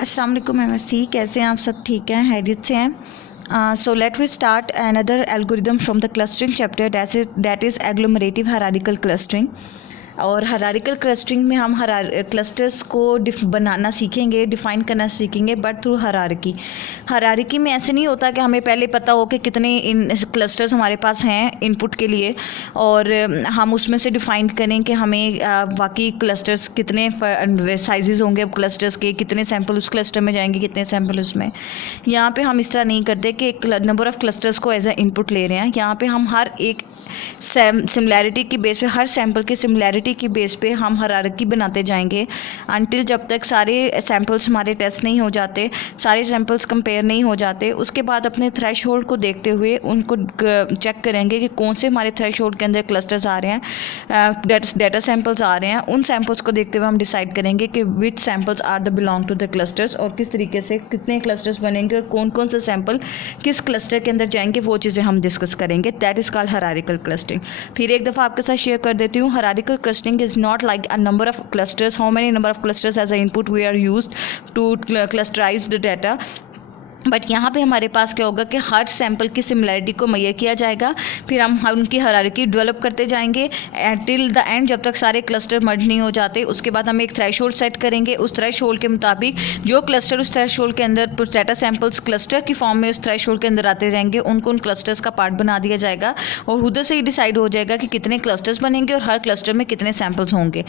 अस्सलाम वालेकुम एमएससी, कैसे हैं आप? सब ठीक हैं, हैरियत से हैं? So let we start another algorithm from the clustering chapter, that is agglomerative hierarchical clustering. और हायरार्किकल क्लस्टरिंग में हम क्लस्टर्स को बनाना सीखेंगे, डिफ़ाइन करना सीखेंगे, बट थ्रू हायरार्की में ऐसे नहीं होता कि हमें पहले पता हो कि कितने इन क्लस्टर्स हमारे पास हैं इनपुट के लिए और हम उसमें से डिफ़ाइन करें कि हमें बाकी क्लस्टर्स कितने साइजेस होंगे क्लस्टर्स के, कितने सैम्पल उस क्लस्टर में जाएंगे, कितने सैम्पल उसमें। यहाँ पे हम इस तरह नहीं करते कि एक नंबर ऑफ़ क्लस्टर्स को एज ए इनपुट ले रहे हैं। यहाँ पे हम हर एक सिमिलैरिटी की बेस पे, हर सैम्पल की सिमिलैरिटी की बेस पे हम हायरार्की बनाते जाएंगे अनटिल जब तक सारे सैम्पल्स हमारे टेस्ट नहीं हो जाते, सारे सैम्पल्स कंपेयर नहीं हो जाते। उसके बाद अपने थ्रेशोल्ड को देखते हुए उनको चेक करेंगे कि कौन से हमारे थ्रेशोल्ड के अंदर क्लस्टर्स आ रहे हैं, डाटा सैम्पल्स आ रहे हैं। उन सैम्पल्स को देखते हुए हम डिसाइड करेंगे कि which samples are the belong to the clusters और किस तरीके से कितने क्लस्टर्स बनेंगे और कौन कौन से सैम्पल किस क्लस्टर के अंदर जाएंगे, वो चीज़ें हम डिस्कस करेंगे। That is called hierarchical clustering. फिर एक दफ़ा आपके साथ शेयर कर देती हूँ, hierarchical clustering is not like a number of clusters, how many number of clusters as an input we are used to clusterize the data, but यहाँ पे हमारे पास क्या होगा कि हर सैम्पल की सिमिलैरिटी को मुहैया किया जाएगा। फिर हम उनकी हायरार्की डेवलप करते जाएंगे टिल द एंड, जब तक सारे क्लस्टर मर्ज नहीं हो जाते। उसके बाद हम एक थ्रेशोल्ड सेट करेंगे, उस थ्रेशोल्ड के मुताबिक जो क्लस्टर उस थ्रेशोल्ड के अंदर डाटा सैम्पल्स क्लस्टर की फॉर्म में उस थ्रेशोल्ड के अंदर आते जाएंगे, उनको उन क्लस्टर्स का पार्ट बना दिया जाएगा और उधर से ही डिसाइड हो जाएगा कि कितने क्लस्टर्स बनेंगे और हर क्लस्टर में कितने सैम्पल्स होंगे।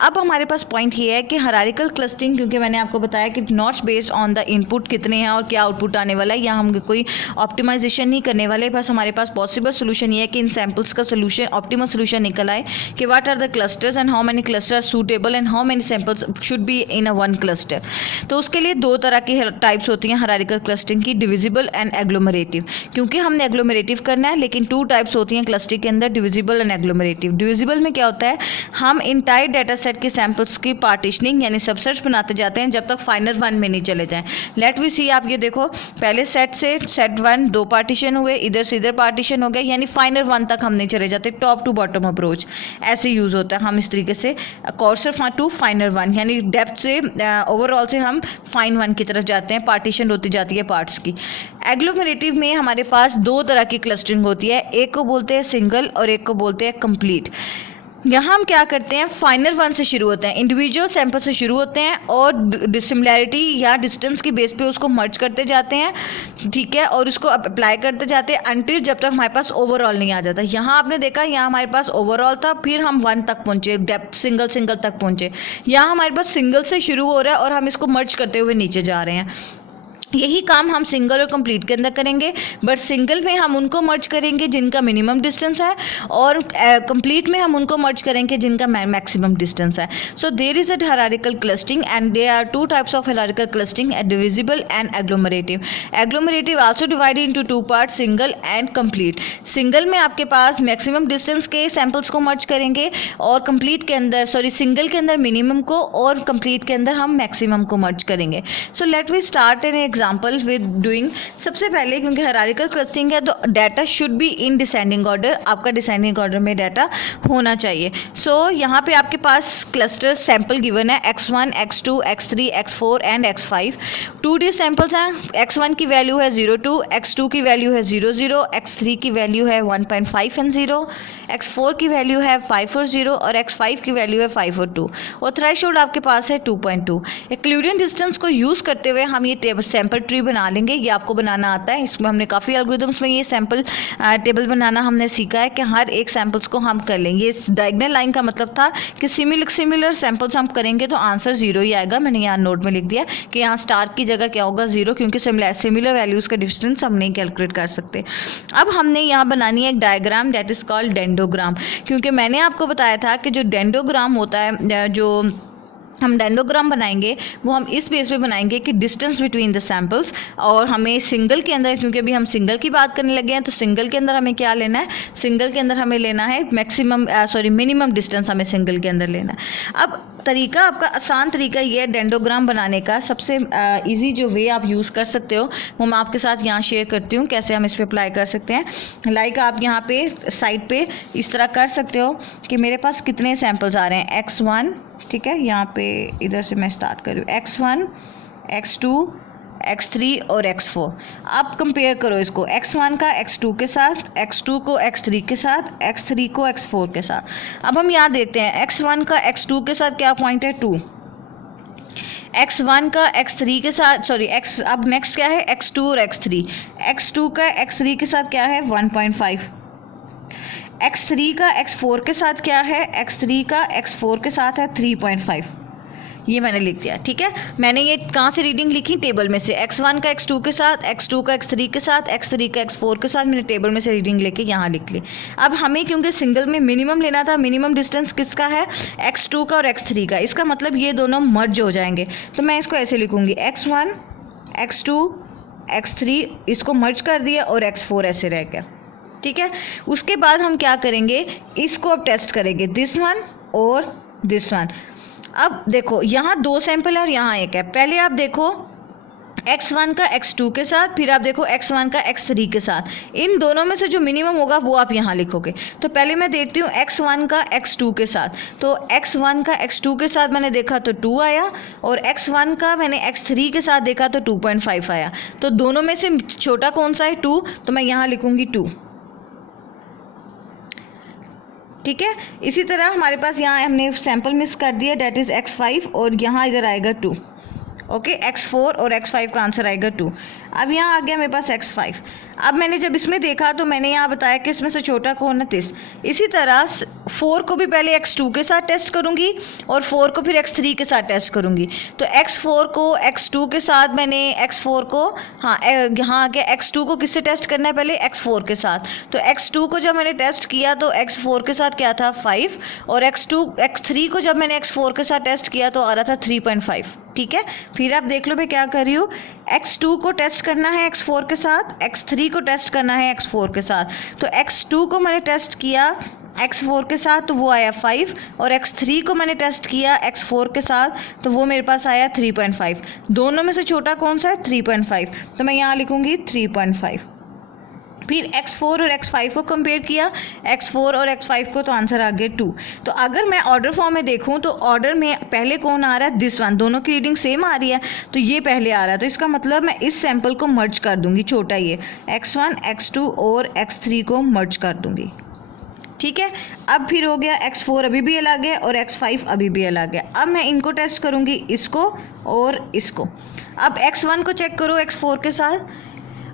अब हमारे पास पॉइंट ये है कि हायरार्किकल क्लस्टरिंग, क्योंकि मैंने आपको बताया कि not based on the input कितने हैं और क्या आउटपुट आने वाला है, या हम कोई ऑप्टिमाइजेशन नहीं करने वाले। बस हमारे पास पॉसिबल सोल्यूशन ये है कि इन सैम्पल्स का सोल्यूशन ऑप्टिमल सोल्यूशन निकल आए कि what are the clusters and how many cluster are suitable and how many samples should be in a one cluster. तो उसके लिए दो तरह की टाइप्स होती हैं हायरार्किकल क्लस्टरिंग की, डिविजिबल एंड एग्लोमरेटिव। क्योंकि हमने एग्लोमरेटिव करना है, लेकिन टू टाइप्स होती हैं क्लस्टरिंग के अंदर, डिविजिबल एंड एग्लोमरेटिव। डिविजिबल में क्या होता है, हम इंटायर डाटा सेट के सैम्पल्स की पार्टीशनिंग यानी सबसेट्स बनाते जाते हैं जब तक फाइनल वन में नहीं चले जाएं। लेट वी सी, आप ये देखो, पहले सेट से सेट वन दो पार्टीशन हुए, इधर से इधर पार्टीशन हो गए, यानी फाइनल वन तक हम नहीं चले जाते। टॉप टू बॉटम अप्रोच ऐसे यूज़ होता है। हम इस तरीके से कॉर्सर टू फाइनल वन, यानी डेप्थ से ओवरऑल से हम फाइन वन की तरफ जाते हैं, पार्टीशन होती जाती है पार्ट्स की। एग्लोमरेटिव में हमारे पास दो तरह की क्लस्टरिंग होती है, एक को बोलते हैं सिंगल और एक को बोलते हैं कंप्लीट। यहाँ हम क्या करते हैं, फाइनल वन से शुरू होते हैं, इंडिविजुअल सैंपल से शुरू होते हैं और डिसिमिलैरिटी या डिस्टेंस की बेस पे उसको मर्ज करते जाते हैं, ठीक है, और उसको अप्लाई करते जाते हैं अनटिल जब तक हमारे पास ओवरऑल नहीं आ जाता। यहाँ आपने देखा, यहाँ हमारे पास ओवरऑल था, फिर हम वन तक पहुँचे, डेप्थ सिंगल तक पहुँचे। यहाँ हमारे पास सिंगल से शुरू हो रहा है और हम इसको मर्ज करते हुए नीचे जा रहे हैं। यही काम हम सिंगल और कंप्लीट के अंदर करेंगे, बट सिंगल में हम उनको मर्ज करेंगे जिनका मिनिमम डिस्टेंस है और कंप्लीट में हम उनको मर्ज करेंगे जिनका मैक्सिमम डिस्टेंस है। So there is a hierarchical clustering and there are two types of hierarchical clustering, divisible and agglomerative. Agglomerative also divided into two part, single and complete. Single में आपके पास मैक्सिमम डिस्टेंस के samples को merge करेंगे और complete के अंदर, single के अंदर मिनिमम को और कंप्लीट के अंदर हम मैक्सिमम को मर्ज करेंगे। So let we start an example with doing. सबसे पहले, क्योंकि हायरार्किकल क्लस्टरिंग है तो data should be in descending order, आपका डिसेंडिंग ऑर्डर में डाटा होना चाहिए। सो यहाँ पे आपके पास क्लस्टर सैंपल गिवन है x1, x2, x3, x4 and x5। 2D samples हैं, x1 की वैल्यू है 0.2, x2 की वैल्यू है 0.0, x3 की वैल्यू है 1.5 एंड 0, x4 की वैल्यू है 5 और 0 और x5 की वैल्यू है 5 और 2 और थ्रेशोल्ड आपके पास है 2.2। यूक्लिडियन डिस्टेंस को यूज़ करते हुए हम ये सैंपल ट्री बना लेंगे। ये आपको बनाना आता है, इसमें हमने काफ़ी एल्गोरिथम्स में ये सैंपल टेबल बनाना हमने सीखा है कि हर एक सैंपल्स को हम कर लेंगे। इस डायगोनल लाइन का मतलब था कि सिमिलर सैंपल्स हम करेंगे तो आंसर 0 ही आएगा। मैंने यहाँ नोट में लिख दिया कि यहाँ स्टार की जगह क्या होगा, 0, क्योंकि सिमिलर वैल्यूज़ का डिस्टेंस हम नहीं कैलकुलेट कर सकते। अब हमने यहाँ बनानी है एक diagram, that is called dendrogram. क्योंकि मैंने आपको बताया था कि जो डेंडोग्राम होता है, जो हम डेंडोग्राम बनाएंगे वो हम इस बेस पे बनाएंगे कि डिस्टेंस बिटवीन द सैंपल्स, और हमें सिंगल के अंदर, क्योंकि अभी हम सिंगल की बात करने लगे हैं, तो सिंगल के अंदर हमें क्या लेना है, सिंगल के अंदर हमें लेना है मिनिमम डिस्टेंस हमें सिंगल के अंदर लेना है। अब तरीका, आपका आसान तरीका ये है डेंडोग्राम बनाने का। सबसे इजी जो वे आप यूज़ कर सकते हो वो मैं आपके साथ यहाँ शेयर करती हूँ, कैसे हम इस पर अप्लाई कर सकते हैं। लाइक आप यहाँ पे साइड पे इस तरह कर सकते हो कि मेरे पास कितने सैंपल्स आ रहे हैं, x1, ठीक है, यहाँ पे इधर से मैं स्टार्ट करूँ, x1, x2, x3 और x4। अब कंपेयर करो इसको, x1 का x2 के साथ, x2 को x3 के साथ, x3 को x4 के साथ। अब हम यहाँ देखते हैं x1 का x2 के साथ क्या पॉइंट है 2, x1 का x3 के साथ सॉरी x अब नेक्स्ट क्या है x2 और x3, x2 का x3 के साथ क्या है 1.5, x3 का x4 के साथ क्या है, x3 का x4 के साथ है 3.5। ये मैंने लिख दिया, ठीक है। मैंने ये कहाँ से रीडिंग लिखी, टेबल में से, x1 का x2 के साथ, x2 का x3 के साथ, x3 का x4 के साथ मैंने टेबल में से रीडिंग लेके यहाँ लिख ली। अब हमें क्योंकि सिंगल में मिनिमम लेना था, मिनिमम डिस्टेंस किसका है, x2 का और x3 का, इसका मतलब ये दोनों मर्ज हो जाएंगे। तो मैं इसको ऐसे लिखूँगी x1, x2, x3, इसको मर्ज कर दिया और x4 ऐसे रह गया, ठीक है। उसके बाद हम क्या करेंगे, इसको अब टेस्ट करेंगे, दिस वन और दिस वन। अब देखो यहाँ 2 सैंपल है और यहाँ 1 है। पहले आप देखो x1 का x2 के साथ, फिर आप देखो x1 का x3 के साथ, इन दोनों में से जो मिनिमम होगा वो आप यहाँ लिखोगे। तो पहले मैं देखती हूँ x1 का x2 के साथ, तो x1 का x2 के साथ मैंने देखा तो 2 आया, और x1 का मैंने x3 के साथ देखा तो 2.5 आया। तो दोनों में से छोटा कौन सा है 2, तो मैं यहाँ लिखूँगी 2, ठीक है। इसी तरह हमारे पास यहाँ हमने सैंपल मिस कर दिया, डेट इज़ x5, और यहाँ इधर आएगा 2, ओके। x4 और x5 का आंसर आएगा 2। अब यहाँ आ गया मेरे पास x5। अब मैंने जब इसमें देखा तो मैंने यहाँ बताया कि इसमें से छोटा कौन है 30। इसी तरह 4 को भी पहले x2 के साथ टेस्ट करूँगी और 4 को फिर x3 के साथ टेस्ट करूँगी। तो x4 को x2 के साथ मैंने x4 को यहाँ आ गया, x2 को किससे टेस्ट करना है पहले, x4 के साथ। तो x2 को जब मैंने टेस्ट किया तो x4 के साथ क्या था 5, और x3 को जब मैंने x4 के साथ टेस्ट किया तो आ रहा था 3.5, ठीक है। फिर आप देख लो मैं क्या कर रही हूँ, x2 को टेस्ट करना है x4 के साथ, x3 को टेस्ट करना है x4 के साथ। तो x2 को मैंने टेस्ट किया x4 के साथ तो वो आया 5, और x3 को मैंने टेस्ट किया x4 के साथ तो वो मेरे पास आया 3.5। दोनों में से छोटा कौन सा है 3.5, तो मैं यहाँ लिखूँगी 3.5। फिर x4 और x5 को कंपेयर किया, x4 और x5 को, तो आंसर आ गया 2। तो अगर मैं ऑर्डर फॉर्म में देखूं तो ऑर्डर में पहले कौन आ रहा है, दिस वन, दोनों की रीडिंग सेम आ रही है तो ये पहले आ रहा है। तो इसका मतलब मैं इस सैंपल को मर्ज कर दूंगी, छोटा ये x1, x2 और x3 को मर्ज कर दूंगी, ठीक है। अब फिर हो गया x4 अभी भी अलग है और x5 अभी भी अलग है। अब मैं इनको टेस्ट करूंगी, इसको और इसको। अब x1 को चेक करो x4 के साथ।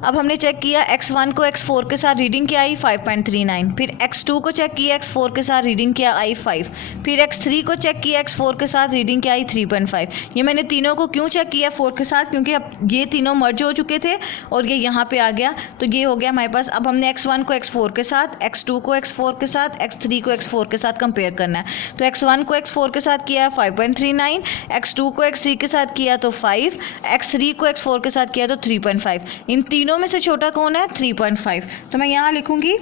अब हमने चेक किया x1 को x4 के साथ रीडिंग क्या आई 5.39, फिर x2 को चेक किया x4 के साथ रीडिंग क्या आई 5, फिर x3 को चेक किया x4 के साथ रीडिंग क्या आई 3.5। ये मैंने तीनों को क्यों चेक किया 4 के साथ, क्योंकि अब ये तीनों मर्ज हो चुके थे और ये यहाँ पे आ गया, तो ये हो गया हमारे पास। अब हमने x1 को x4 के साथ, x2 को x4 के साथ, x3 को x4 के साथ कंपेयर करना है। तो x1 को x4 के साथ किया 5.39, x2 को x3 के साथ किया तो 5, x3 को x4 के साथ किया तो 3.5। इन तीनों में से छोटा कौन है 3.5, तो मैं यहाँ लिखूँगी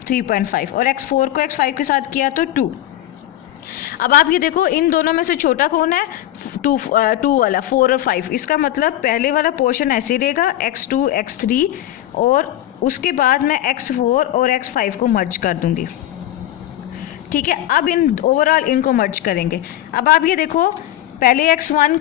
3.5, और x4 को x5 के साथ किया तो 2। अब आप ये देखो इन दोनों में से छोटा कौन है 2 वाला, 4 और 5। इसका मतलब पहले वाला पोर्शन ऐसे रहेगा x2 x3, और उसके बाद मैं x4 और x5 को मर्ज कर दूंगी, ठीक है। अब इन ओवरऑल इनको मर्ज करेंगे। अब आप ये देखो पहले x1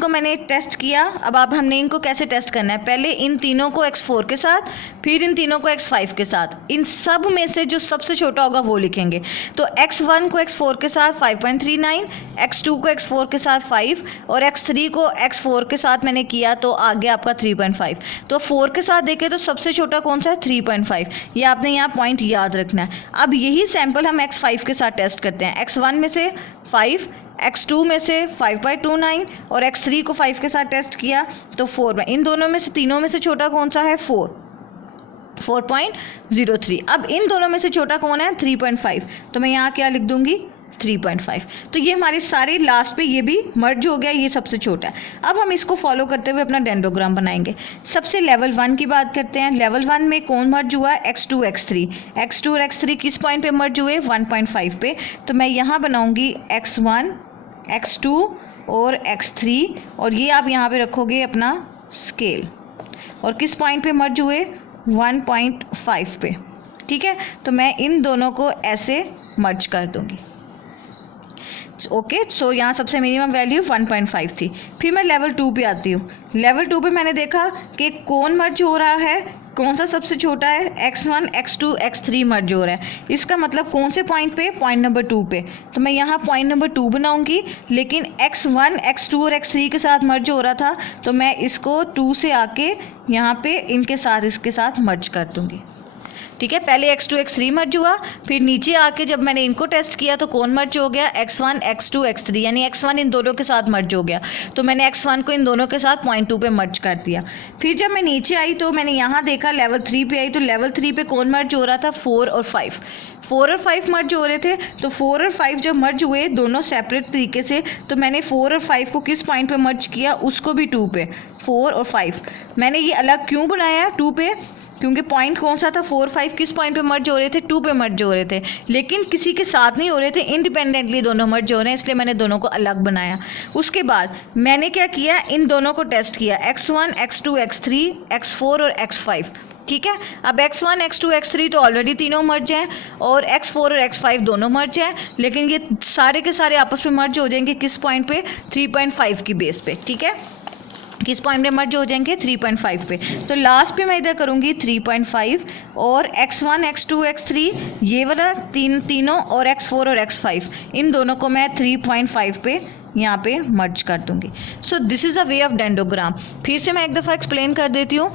को मैंने टेस्ट किया। अब आप हमने इनको कैसे टेस्ट करना है, पहले इन तीनों को x4 के साथ, फिर इन तीनों को x5 के साथ, इन सब में से जो सबसे छोटा होगा वो लिखेंगे। तो x1 को x4 के साथ 5.39, x2 को x4 के साथ 5, और x3 को x4 के साथ मैंने किया तो आ गया आपका 3.5। तो 4 के साथ देखें तो सबसे छोटा कौन सा है 3.5। ये आपने यहाँ पॉइंट याद रखना है। अब यही सैंपल हम x5 के साथ टेस्ट करते हैं। x1 में से 5, x2 में से 5.29 और x3 को 5 के साथ टेस्ट किया तो 4 में। इन दोनों में से तीनों में से छोटा कौन सा है 4.03। अब इन दोनों में से छोटा कौन है 3.5, तो मैं यहाँ क्या लिख दूंगी 3.5। तो ये हमारे सारे लास्ट पे ये भी मर्ज हो गया, ये सबसे छोटा है। अब हम इसको फॉलो करते हुए अपना डेंडोग्राम बनाएंगे। सबसे लेवल 1 की बात करते हैं। लेवल 1 में कौन मर्ज हुआ है x2 x3 और x3 किस पॉइंट पे मर्ज हुए 1.5 पे। तो मैं यहाँ बनाऊँगी x1 x2 और x3, और ये आप यहाँ पे रखोगे अपना स्केल, और किस पॉइंट पे मर्ज हुए 1.5 पे, ठीक है। तो मैं इन दोनों को ऐसे मर्ज कर दूँगी। ओके, सो यहाँ सबसे मिनिमम वैल्यू 1.5 थी। फिर मैं लेवल 2 पे आती हूँ। लेवल 2 पे मैंने देखा कि कौन मर्ज हो रहा है, कौन सा सबसे छोटा है, x1 x2 x3 मर्ज हो रहा है। इसका मतलब कौन से पॉइंट पे, पॉइंट नंबर 2 पे। तो मैं यहाँ पॉइंट नंबर 2 बनाऊंगी, लेकिन x1 x2 और x3 के साथ मर्ज हो रहा था, तो मैं इसको 2 से आके यहाँ पे इनके साथ इसके साथ मर्ज कर दूँगी। ठीक है, पहले x2 x3 मर्ज हुआ, फिर नीचे आके जब मैंने इनको टेस्ट किया तो कौन मर्ज हो गया, x1 x2 x3, यानी x1 इन दोनों के साथ मर्ज हो गया। तो मैंने x1 को इन दोनों के साथ पॉइंट 2 पे मर्ज कर दिया। फिर जब मैं नीचे आई तो मैंने यहाँ देखा लेवल 3 पे आई, तो लेवल 3 पे कौन मर्ज हो रहा था, 4 और 5। 4 और 5 मर्ज हो रहे थे। तो 4 और 5 जब मर्ज हुए दोनों सेपरेट तरीके से, तो मैंने 4 और 5 को किस पॉइंट पे मर्ज किया, उसको भी 2 पे। 4 और 5 मैंने ये अलग क्यों बनाया 2 पे, क्योंकि पॉइंट कौन सा था, 4 5 किस पॉइंट पे मर्ज हो रहे थे, 2 पे मर्ज हो रहे थे, लेकिन किसी के साथ नहीं हो रहे थे, इंडिपेंडेंटली दोनों मर्ज हो रहे हैं, इसलिए मैंने दोनों को अलग बनाया। उसके बाद मैंने क्या किया, इन दोनों को टेस्ट किया, x1 x2 x3 x4 और x5। ठीक है, अब x1 x2 x3 तो ऑलरेडी तीनों मर्ज हैं, और x4 और x5 दोनों मर्ज हैं, लेकिन ये सारे के सारे आपस में मर्ज हो जाएंगे किस पॉइंट पे, 3.5 की बेस पे। ठीक है, किस पॉइंट में मर्ज हो जाएंगे, 3.5 पे। तो लास्ट पे मैं इधर करूँगी 3.5, और x1 x2 x3 ये वाला तीनों, और x4 और x5 इन दोनों को मैं 3.5 पे यहाँ पे मर्ज कर दूँगी। So this is a way of dendrogram. फिर से मैं एक दफ़ा एक्सप्लेन कर देती हूँ।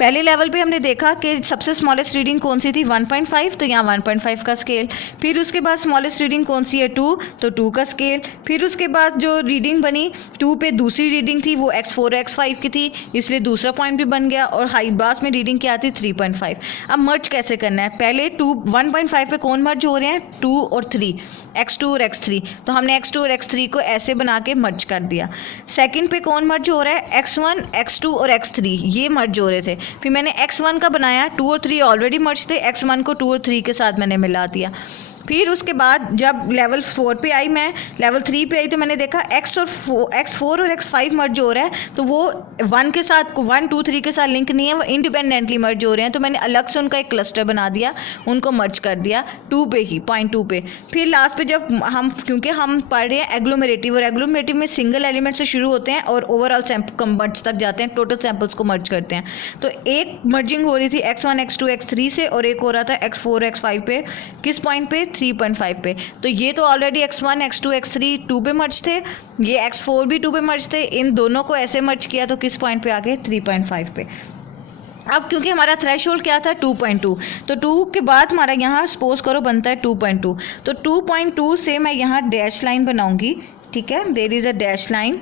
पहले लेवल पे हमने देखा कि सबसे स्मॉलेस्ट रीडिंग कौन सी थी, 1.5, तो यहाँ 1.5 का स्केल। फिर उसके बाद स्मॉलेस्ट रीडिंग कौन सी है, 2, तो 2 का स्केल। फिर उसके बाद जो रीडिंग बनी 2 पे, दूसरी रीडिंग थी वो x4 x5 की थी, इसलिए दूसरा पॉइंट भी बन गया, और हाई बास में रीडिंग क्या थी, 3.5। अब मर्ज कैसे करना है, पहले 1.5 पे कौन मर्ज हो रहे हैं, 2 और 3, x2 और x3, तो हमने x2 और x3 को ऐसे बना के मर्ज कर दिया। सेकंड पे कौन मर्ज हो रहा है, x1 x2 और x3 ये मर्ज हो रहे थे। फिर मैंने x1 का बनाया, 2 और 3 ऑलरेडी मर्ज थे, x1 को 2 और 3 के साथ मैंने मिला दिया। फिर उसके बाद जब लेवल 4 पे आई, मैं लेवल 3 पे आई, तो मैंने देखा x4 और x5 मर्ज हो रहा है, तो वो 1 के साथ 1 2 3 के साथ लिंक नहीं है, वो इंडिपेंडेंटली मर्ज हो रहे हैं, तो मैंने अलग से उनका एक क्लस्टर बना दिया, उनको मर्ज कर दिया 2 पे ही, पॉइंट 2 पे। फिर लास्ट पे जब हम, क्योंकि हम पढ़ रहे हैं एग्लोमेरेटिव, और एग्लोमेरेटिव में सिंगल एलिमेंट से शुरू होते हैं और ओवरऑल मर्ज तक जाते हैं, टोटल सैंपल्स को मर्ज करते हैं। तो एक मर्जिंग हो रही थी x1 x2 x3 से, और एक हो रहा था x4 x5 पे, किस पॉइंट पे, 3.5 पे। तो ये तो ऑलरेडी x1 x2 x3 2 पे मर्ज थे, ये x4 भी 2 पे मर्ज थे, इन दोनों को ऐसे मर्ज किया तो किस पॉइंट पे आ गए, 3.5 पे। अब क्योंकि हमारा थ्रेशोल्ड क्या था, 2.2, तो 2 के बाद हमारा यहाँ सपोज करो बनता है 2.2, तो 2.2 से मैं यहाँ डैश लाइन बनाऊंगी। ठीक है, there is a dash line,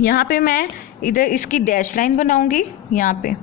यहाँ पे मैं इधर इसकी डैश लाइन बनाऊंगी, यहाँ पे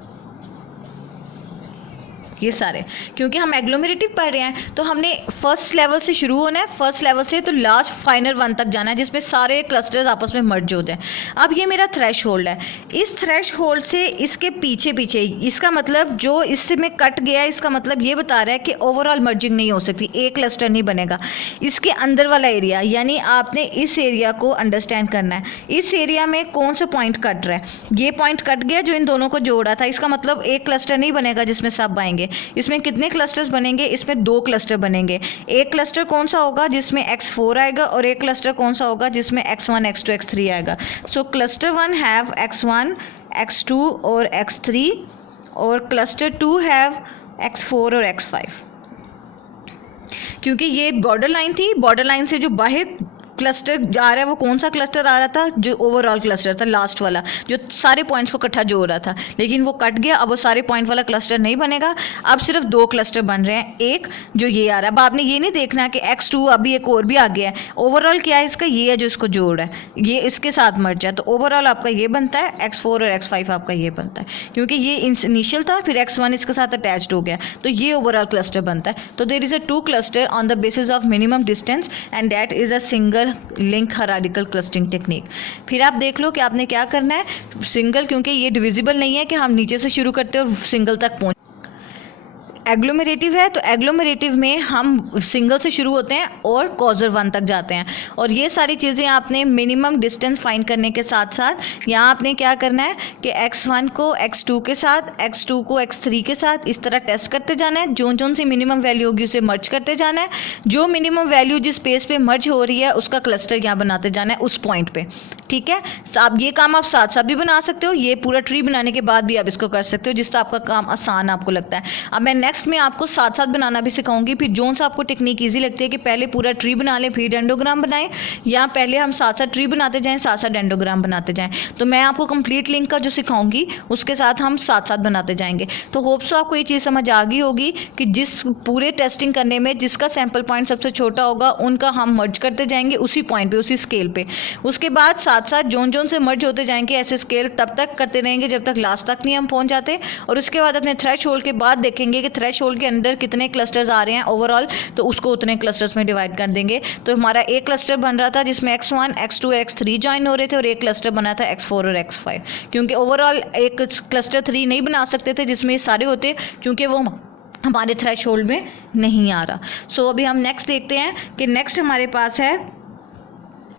ये सारे, क्योंकि हम एग्लोमेरेटिव पढ़ रहे हैं तो हमने फर्स्ट लेवल से शुरू होना है, फर्स्ट लेवल से तो लास्ट फाइनल 1 तक जाना है, जिसमें सारे क्लस्टर्स आपस में मर्ज होते हैं। अब ये मेरा थ्रेशोल्ड है, इस थ्रेशोल्ड से इसके पीछे पीछे, इसका मतलब जो इससे में कट गया, इसका मतलब ये बता रहा है कि ओवरऑल मर्जिंग नहीं हो सकती, एक क्लस्टर नहीं बनेगा। इसके अंदर वाला एरिया, यानी आपने इस एरिया को अंडरस्टैंड करना है, इस एरिया में कौन सा पॉइंट कट रहा है, ये पॉइंट कट गया जो इन दोनों को जोड़ा था, इसका मतलब एक क्लस्टर नहीं बनेगा जिसमें सब आएंगे। इसमें कितने क्लस्टर्स बनेंगे, इसमें 2 क्लस्टर बनेंगे। एक क्लस्टर कौन सा होगा, जिसमें x4 आएगा, और एक क्लस्टर कौन सा होगा जिसमें x1 x2 x3 आएगा। सो क्लस्टर 1 हैव x1 x2 और x3, और क्लस्टर 2 हैव x4 और x5। क्योंकि ये बॉर्डर लाइन थी, बॉर्डर लाइन से जो बाहर क्लस्टर जा रहा है वो कौन सा क्लस्टर आ रहा था, जो ओवरऑल क्लस्टर था, लास्ट वाला जो सारे पॉइंट्स को इकट्ठा जोड़ रहा था, लेकिन वो कट गया। अब वो सारे पॉइंट वाला क्लस्टर नहीं बनेगा, अब सिर्फ 2 क्लस्टर बन रहे हैं, एक जो ये आ रहा है। अब आपने ये नहीं देखना कि x2 अभी एक और भी आ गया है, ओवरऑल क्या है इसका, ये है जो इसको जोड़ रहा है, ये इसके साथ मर्ज है, तो ओवरऑल आपका ये बनता है, x4 और x5 आपका ये बनता है, क्योंकि ये इनिशियल था, फिर x1 इसके साथ अटैच्ड हो गया, तो ये ओवरऑल क्लस्टर बनता है। तो there is a 2 cluster on the basis of minimum distance, and that is a single link hierarchical clustering technique. फिर आप देख लो कि आपने क्या करना है, सिंगल, क्योंकि ये डिविजिबल नहीं है कि हम नीचे से शुरू करते हैं और सिंगल तक पहुँच। एग्लोमेरेटिव है तो एग्लोमेरेटिव में हम सिंगल से शुरू होते हैं और कॉजर 1 तक जाते हैं। और ये सारी चीज़ें आपने मिनिमम डिस्टेंस फाइंड करने के साथ साथ यहाँ आपने क्या करना है कि x1 को x2 के साथ, x2 को x3 के साथ इस तरह टेस्ट करते जाना है। जो सी मिनिमम वैल्यू होगी उसे मर्ज करते जाना है। जो मिनिमम वैल्यू जिस स्पेस पे मर्ज हो रही है उसका क्लस्टर यहाँ बनाते जाना है उस पॉइंट पे। ठीक है, अब ये काम आप साथ साथ भी बना सकते हो, ये पूरा ट्री बनाने के बाद भी आप इसको कर सकते हो जिससे आपका काम आसान आपको लगता है। अब मैं नेक्स्ट में आपको साथ साथ बनाना भी सिखाऊंगी। फिर जोन सा आपको टेक्निक इजी लगती है कि पहले पूरा ट्री बना लें फिर डेंडोग्राम बनाएं, या पहले हम साथ साथ ट्री बनाते जाएं साथ साथ डेंडोग्राम बनाते जाएं। तो मैं आपको कंप्लीट लिंक का जो सिखाऊंगी उसके साथ हम साथ साथ बनाते जाएंगे। तो होप सो आपको ये चीज़ समझ आ गई होगी कि जिस पूरे टेस्टिंग करने में जिसका सैम्पल पॉइंट सबसे छोटा होगा उनका हम मर्ज करते जाएंगे उसी पॉइंट पे, उसी स्केल पे। उसके बाद साथ साथ जोन से मर्ज होते जाएंगे ऐसे स्केल तब तक करते रहेंगे जब तक लास्ट तक नहीं हम पहुंच जाते। और उसके बाद अपने थ्रेशोल्ड के बाद देखेंगे कि थ्रेशोल्ड के अंदर कितने क्लस्टर्स आ रहे हैं ओवरऑल, तो उसको उतने क्लस्टर्स में डिवाइड कर देंगे। तो हमारा एक क्लस्टर बन रहा था जिसमें x1, x2, x3 ज्वाइन हो रहे थे और एक क्लस्टर बना था x4 और x5, क्योंकि ओवरऑल एक क्लस्टर 3 नहीं बना सकते थे जिसमें सारे होते, क्योंकि वो हमारे थ्रेशोल्ड में नहीं आ रहा। सो अभी हम नेक्स्ट देखते हैं कि नेक्स्ट हमारे पास है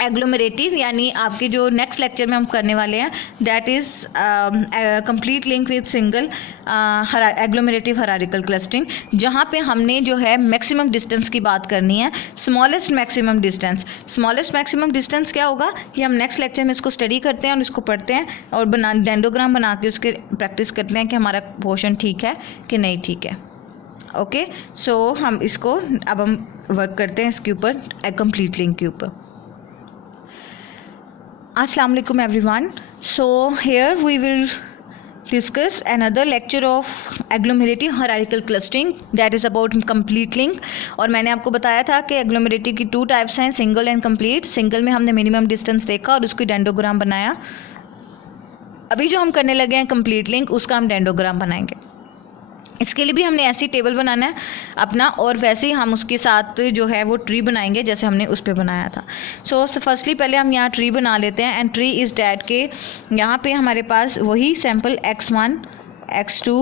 एग्लोमेरेटिव, यानी आपके जो नेक्स्ट लेक्चर में हम करने वाले हैं that is complete link with single agglomerative hierarchical clustering, जहाँ पे हमने जो है मैक्सिमम डिस्टेंस की बात करनी है, smallest maximum distance. Smallest maximum distance क्या होगा ये हम नेक्स्ट लेक्चर में इसको स्टडी करते हैं और इसको पढ़ते हैं और डेंडोग्राम बना के उसके प्रैक्टिस करते हैं कि हमारा पोर्शन ठीक है कि नहीं ठीक है। ओके, सो हम इसको अब हम वर्क करते हैं इसके ऊपर, कंप्लीट लिंक के ऊपर। Assalamu alaikum everyone. So here we will discuss another lecture of agglomerative hierarchical clustering that is about complete link। और मैंने आपको बताया था कि एग्लोमेरेटिव की 2 टाइप्स हैं, सिंगल एंड कंप्लीट। सिंगल में हमने मिनिमम डिस्टेंस देखा और उसकी डेंडोग्राम बनाया। अभी जो हम करने लगे हैं कंप्लीट लिंक, उसका हम डेंडोग्राम बनाएंगे। इसके लिए भी हमने ऐसी टेबल बनाना है अपना, और वैसे ही हम उसके साथ जो है वो ट्री बनाएंगे जैसे हमने उस पर बनाया था। सो फर्स्टली पहले हम यहाँ ट्री बना लेते हैं। एंड ट्री इज़ डैट के यहाँ पे हमारे पास वही sample x1, x2,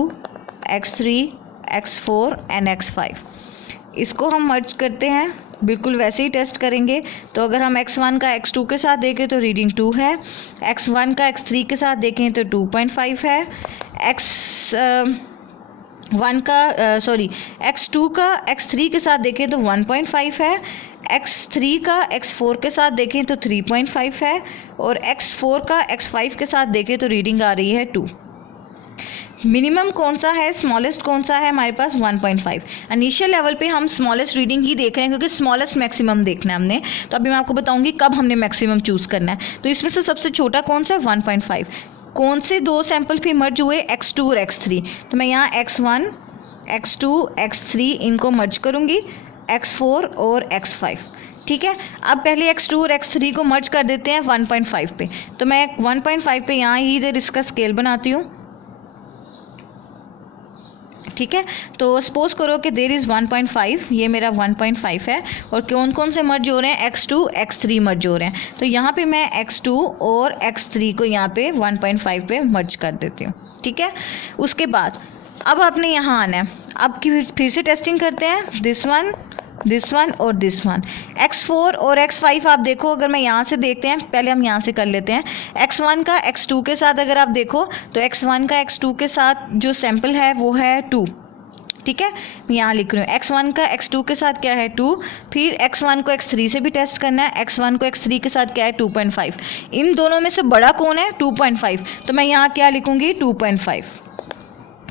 x3, x4 and x5, इसको हम मर्ज करते हैं, बिल्कुल वैसे ही टेस्ट करेंगे। तो अगर हम x1 का x2 के साथ देखें तो रीडिंग 2 है, x1 का x3 के साथ देखें तो 2.5 है, x2 का x3 के साथ देखें तो 1.5 है, x3 का x4 के साथ देखें तो 3.5 है, और x4 का x5 के साथ देखें तो रीडिंग आ रही है 2। मिनिमम कौन सा है, स्मॉलेस्ट कौन सा है, हमारे पास 1.5। इनिशियल लेवल पे हम स्मॉलेस्ट रीडिंग ही देख रहे हैं क्योंकि स्मॉलेस्ट मैक्सिमम देखना है हमने। तो अभी मैं आपको बताऊंगी कब हमने मैक्सिमम चूज़ करना है। तो इसमें से सबसे छोटा कौन सा है, 1.5। कौन से 2 सैंपल फिर मर्ज हुए, x2 और x3। तो मैं यहाँ x1, x2, x3 इनको मर्ज करूँगी, x4 और x5। ठीक है, अब पहले x2 और x3 को मर्ज कर देते हैं 1.5 पे। तो मैं 1.5 पे यहाँ ही इधर इसका स्केल बनाती हूँ। ठीक है, तो सपोज करो कि देर इज़ 1.5, ये मेरा 1.5 है, और कौन कौन से मर्ज हो रहे हैं, x2, x3 मर्ज हो रहे हैं। तो यहाँ पे मैं x2 और x3 को यहाँ पे 1.5 पे मर्ज कर देती हूँ। ठीक है, उसके बाद अब आपने यहाँ आना है, अब फिर से टेस्टिंग करते हैं, दिस वन और दिस वन। x4 और x5 आप देखो, अगर मैं यहाँ से देखते हैं, पहले हम यहाँ से कर लेते हैं। x1 का x2 के साथ अगर आप देखो तो x1 का x2 के साथ जो सैंपल है वो है 2। ठीक है, मैं यहाँ लिख रही हूँ x1 का x2 के साथ क्या है 2। फिर x1 को x3 से भी टेस्ट करना है, x1 को x3 के साथ क्या है 2.5। इन दोनों में से बड़ा कौन है, 2.5। तो मैं यहाँ क्या लिखूँगी, 2.5।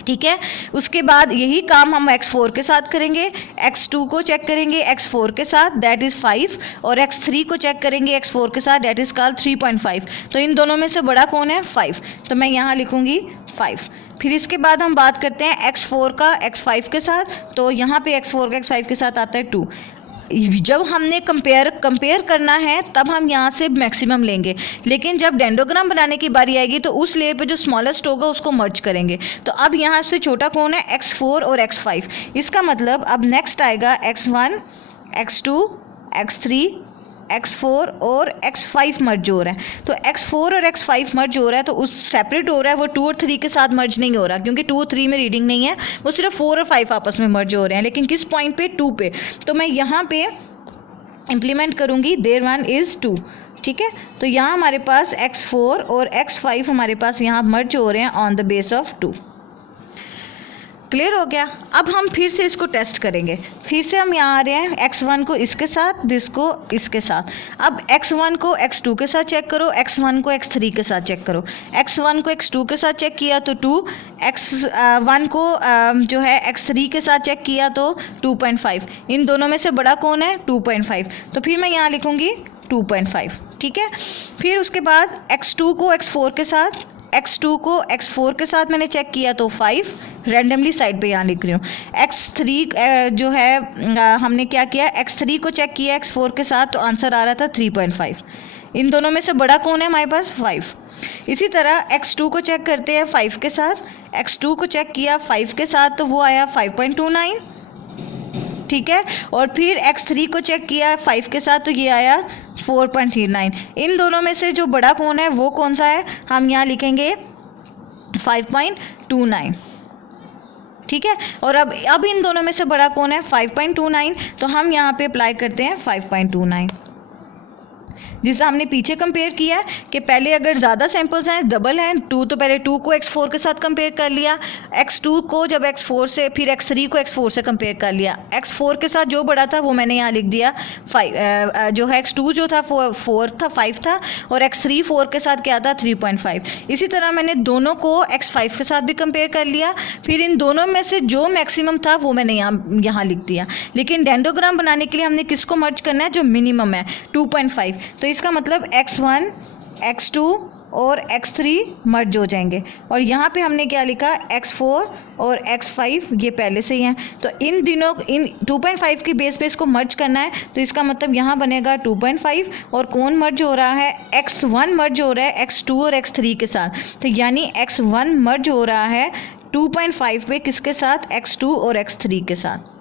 ठीक है, उसके बाद यही काम हम x4 के साथ करेंगे, x2 को चेक करेंगे x4 के साथ दैट इज़ 5, और x3 को चेक करेंगे x4 के साथ दैट इज़ कॉल्ड 3.5। तो इन दोनों में से बड़ा कौन है, 5। तो मैं यहाँ लिखूँगी 5। फिर इसके बाद हम बात करते हैं x4 का x5 के साथ। तो यहाँ पे x4 का x5 के साथ आता है 2। जब हमने कंपेयर करना है तब हम यहाँ से मैक्सिमम लेंगे, लेकिन जब डेंडोग्राम बनाने की बारी आएगी तो उस लेयर पे जो स्मॉलेस्ट होगा उसको मर्ज करेंगे। तो अब यहाँ से छोटा कौन है, x4 और x5। इसका मतलब अब नेक्स्ट आएगा x1, x2, x3, X4 और X5 मर्ज हो रहा है। तो X4 और X5 मर्ज हो रहा है तो उस सेपरेट हो रहा है, वो 2 और 3 के साथ मर्ज नहीं हो रहा, क्योंकि 2 और 3 में रीडिंग नहीं है, वो सिर्फ 4 और 5 आपस में मर्ज हो रहे हैं। लेकिन किस पॉइंट पे? 2 पे। तो मैं यहाँ पे इम्प्लीमेंट करूँगी देयर वन इज़ 2। ठीक है, तो यहाँ हमारे पास X4 और X5 हमारे पास यहाँ मर्ज हो रहे हैं on the base of 2। Clear हो गया। अब हम फिर से इसको टेस्ट करेंगे। फिर से हम यहाँ आ रहे हैं, X1 को इसके साथ, दिस को इसके साथ। अब X1 को X2 के साथ चेक करो, X1 को X3 के साथ चेक करो। X1 को X2 के साथ चेक किया तो 2, X1 को जो है X3 के साथ चेक किया तो 2.5। इन दोनों में से बड़ा कौन है? 2.5। तो फिर मैं यहाँ लिखूँगी 2.5। ठीक है, फिर उसके बाद X2 को X4 के साथ, X2 को X4 के साथ मैंने चेक किया तो 5, रैंडमली साइड पे यहाँ लिख रही हूँ। X3 जो है हमने क्या किया, X3 को चेक किया X4 के साथ तो आंसर आ रहा था 3.5। इन दोनों में से बड़ा कौन है हमारे पास? 5। इसी तरह X2 को चेक करते हैं 5 के साथ, X2 को चेक किया 5 के साथ तो वो आया 5.29। ठीक है, और फिर X3 को चेक किया 5 के साथ तो ये आया 4.39। इन दोनों में से जो बड़ा कौन है वो कौन सा है? हम यहाँ लिखेंगे 5.29। ठीक है, और अब इन दोनों में से बड़ा कौन है? 5.29। तो हम यहाँ पे अप्लाई करते हैं 5.29, जिससे हमने पीछे कंपेयर किया कि पहले अगर ज़्यादा सैंपल्स हैं, डबल हैं 2, तो पहले 2 को X4 के साथ कंपेयर कर लिया, X2 को जब X4 से, फिर X3 को X4 से कंपेयर कर लिया। X4 के साथ जो बड़ा था वो मैंने यहाँ लिख दिया 5, जो है X2 जो था 4 था, 5 था, और X3 4 के साथ क्या था? 3.5। इसी तरह मैंने दोनों को X5 के साथ भी कंपेयर कर लिया, फिर इन दोनों में से जो मैक्सिमम था वो मैंने यहाँ लिख दिया। लेकिन डेंडोग्राम बनाने के लिए हमने किसको मर्ज करना है? जो मिनिमम है 2.5। तो इसका मतलब X1, X2 और X3 मर्ज हो जाएंगे। और यहाँ पे हमने क्या लिखा? X4 और X5 ये पहले से ही हैं, तो इन 2.5 की बेस पे इसको मर्ज करना है। तो इसका मतलब यहाँ बनेगा 2.5, और कौन मर्ज हो रहा है? X1 मर्ज हो रहा है X2 और X3 के साथ। तो यानी X1 मर्ज हो रहा है 2.5 पे किसके साथ? X2 और X3 के साथ।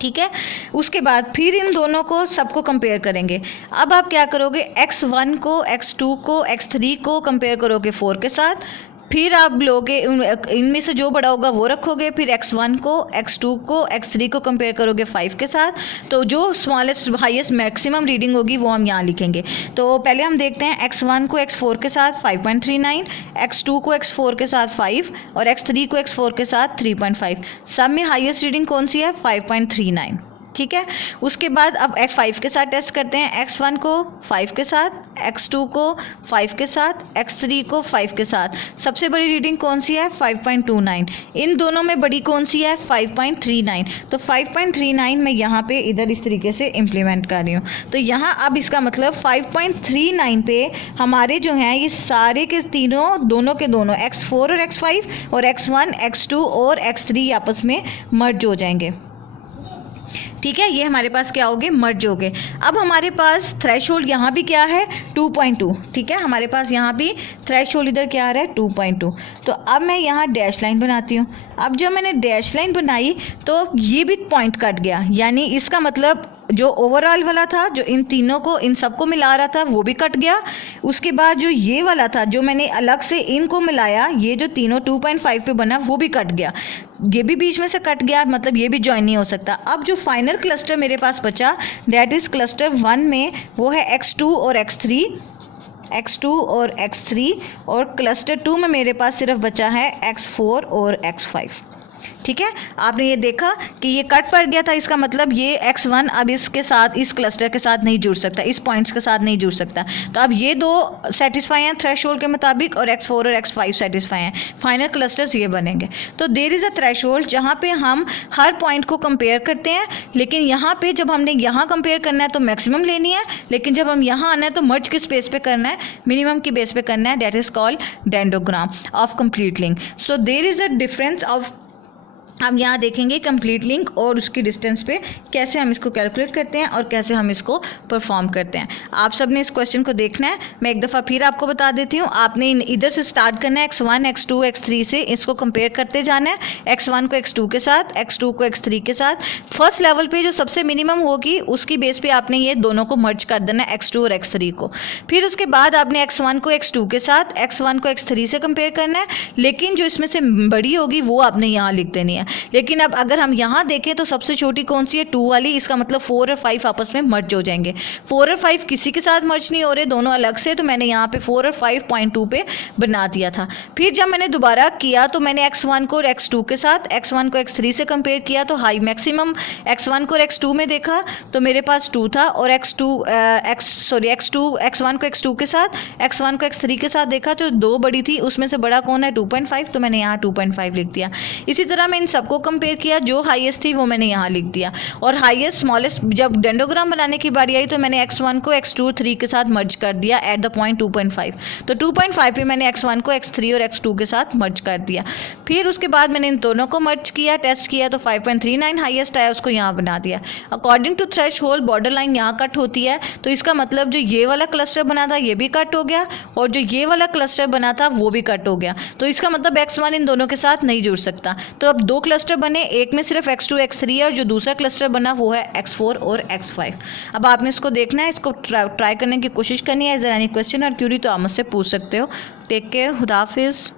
ठीक है, उसके बाद फिर इन दोनों को सबको कंपेयर करेंगे। अब आप क्या करोगे? X1 को, X2 को, X3 को कंपेयर करोगे 4 के साथ, फिर आप लोगे इनमें से जो बड़ा होगा वो रखोगे, फिर X1 को, X2 को, X3 को कंपेयर करोगे 5 के साथ, तो जो स्मॉलेस्ट हाईएस्ट मैक्सिमम रीडिंग होगी वो हम यहाँ लिखेंगे। तो पहले हम देखते हैं X1 को X4 के साथ 5.39, X2 को X4 के साथ 5 और X3 को X4 के साथ 3.5। सब में हाईएस्ट रीडिंग कौन सी है? 5.39। ठीक है, उसके बाद अब X5 के साथ टेस्ट करते हैं। X1 को 5 के साथ, X2 को 5 के साथ, X3 को 5 के साथ। सबसे बड़ी रीडिंग कौन सी है? 5.29। इन दोनों में बड़ी कौन सी है? 5.39। तो 5.39 मैं यहाँ पे इधर इस तरीके से इम्प्लीमेंट कर रही हूँ। तो यहाँ अब इसका मतलब 5.39 पे हमारे जो हैं ये सारे के तीनों, दोनों के दोनों X4 और X5 और X1, X2 और X3 आपस में मर्ज हो जाएंगे। ठीक है, ये हमारे पास क्या हो गए? मर्ज हो गए। अब हमारे पास थ्रेशोल्ड यहाँ भी क्या है? 2.2। ठीक है, हमारे पास यहाँ भी थ्रेशोल्ड इधर क्या आ रहा है? 2.2। तो अब मैं यहाँ डैश लाइन बनाती हूँ। अब जब मैंने डैश लाइन बनाई तो ये भी पॉइंट कट गया, यानी इसका मतलब जो ओवरऑल वाला था, जो इन तीनों को, इन सबको मिला रहा था, वो भी कट गया। उसके बाद जो ये वाला था, जो मैंने अलग से इनको मिलाया, ये जो तीनों 2.5 पे बना, वो भी कट गया। ये भी बीच में से कट गया, मतलब ये भी ज्वाइन नहीं हो सकता। अब जो फाइनल क्लस्टर मेरे पास बचा, दैट इज़ क्लस्टर 1 में, वो है X2 और X3, X2 और X3, और क्लस्टर 2 में मेरे पास सिर्फ बचा है X4 और X5। ठीक है, आपने ये देखा कि ये कट पड़ गया था, इसका मतलब ये X1 अब इसके साथ, इस क्लस्टर के साथ नहीं जुड़ सकता, इस पॉइंट्स के साथ नहीं जुड़ सकता। तो अब ये दो सेटिस्फाई हैं थ्रेशोल्ड के मुताबिक, और X4 और X5 सेटिस्फाई हैं। फाइनल क्लस्टर्स ये बनेंगे। तो देयर इज़ अ थ्रेशोल्ड जहाँ पे हम हर पॉइंट को कंपेयर करते हैं, लेकिन यहाँ पे जब हमने यहाँ कंपेयर करना है तो मैक्सिमम लेनी है, लेकिन जब हम यहाँ आना है तो मर्ज किस बेस पे करना है? मिनिमम की बेस पे करना है। That is called dendrogram of complete link. So there is a difference of हम यहाँ देखेंगे कंप्लीट लिंक और उसकी डिस्टेंस पे कैसे हम इसको कैलकुलेट करते हैं और कैसे हम इसको परफॉर्म करते हैं। आप सब ने इस क्वेश्चन को देखना है। मैं एक दफ़ा फिर आपको बता देती हूँ। आपने इधर से स्टार्ट करना है x1 x2 x3 से, इसको कंपेयर करते जाना है x1 को x2 के साथ, x2 को x3 के साथ। फर्स्ट लेवल पे जो सबसे मिनिमम होगी उसकी बेस पे आपने ये दोनों को मर्ज कर देना है, x2 और x3 को। फिर उसके बाद आपने x1 को x2 के साथ, x1 को x3 से कंपेयर करना है, लेकिन जो इसमें से बड़ी होगी वो आपने यहाँ लिख देनी है। लेकिन अब अगर हम यहाँ देखें तो सबसे छोटी कौन सी है, 2 वाली। इसका मतलब 4 और 5 आपस में मर्ज हो जाएंगे। 4 और 5 किसी के साथ मर्ज नहीं हो रहे, दोनों अलग से, तो मैंने यहाँ पे 4 और 5.2 पे बना दिया था। फिर जब मैंने दोबारा किया तो मैंने x1 को x2 के साथ, x1 को x3 से कंपेयर किया तो हाई मैक्सिमम x1 को x2 में देखा तो मेरे पास 2 था, और x1 को x2 के साथ, x1 को x3 के साथ देखा तो 2 बड़ी थी, उसमें से बड़ा कौन है, 2.5, तो मैंने यहाँ 2.5 लिख दिया। इसी तरह मैं इन सबको कंपेयर किया, जो हाईएस्ट थी वो मैंने यहाँ लिख दिया, और हाईएस्ट स्मॉलेस्ट जब डेंडोग्राम बनाने की बारी आई तो मैंने x1 को x2 3 के साथ मर्ज कर दिया एट द पॉइंट 2.5। तो 2.5 पे मैंने x1 को x3 और x2 के साथ मर्ज कर दिया। फिर उसके बाद मैंने इन दोनों को मर्ज किया, टेस्ट किया तो 5.39 हाईएस्ट आया, उसको यहाँ बना दिया। According to threshold border line यहाँ कट होती है, तो इसका मतलब जो ये वाला क्लस्टर बना था ये भी कट हो गया, और जो ये वाला क्लस्टर बना था वो भी कट हो गया। तो इसका मतलब x1 इन दोनों के साथ नहीं जुड़ सकता। तो अब 2 क्लस्टर बने, एक में सिर्फ x2 x3 है, और जो दूसरा क्लस्टर बना वो है x4 और x5। अब आपने इसको देखना है, इसको ट्राई करने की कोशिश करनी है। इज देयर एनी क्वेश्चन और क्यूरी तो आप मुझसे पूछ सकते हो। टेक केयर, खुदा हाफिज़।